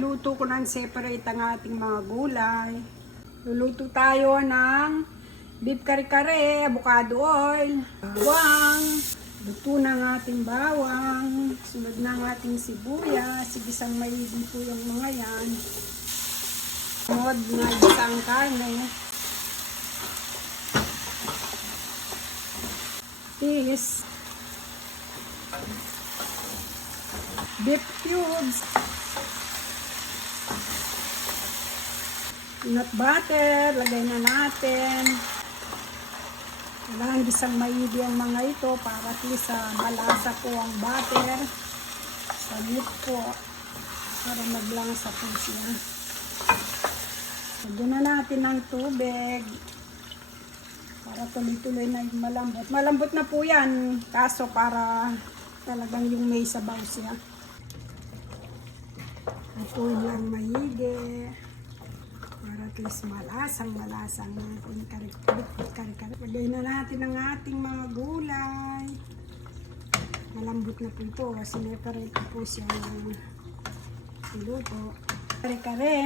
Niluto ko ng separate ang ating mga gulay. Luluto tayo ng beef kare-kare, avocado oil, bawang. Luto ng ating bawang. Sunod ng ating sibuyas. Sigisang maigi po yung mga yan. Sunod na isang karne. Is beef cubes, peanut butter, lagay na natin. Kailangan gisang maigi ang mga ito para at least malasa po ang butter sa meat po para maglangsa po siya. Lagyan na natin ng tubig para tuloy-tuloy na yung malambot. Malambot na po yan, kaso para talagang yung may sabaw siya. Ito lang maigi para at least malasang natin kare-kare. Lagay na natin ang ating mga gulay. Malambot na po ito kasi separate po siya ng iluto. Kare-kare.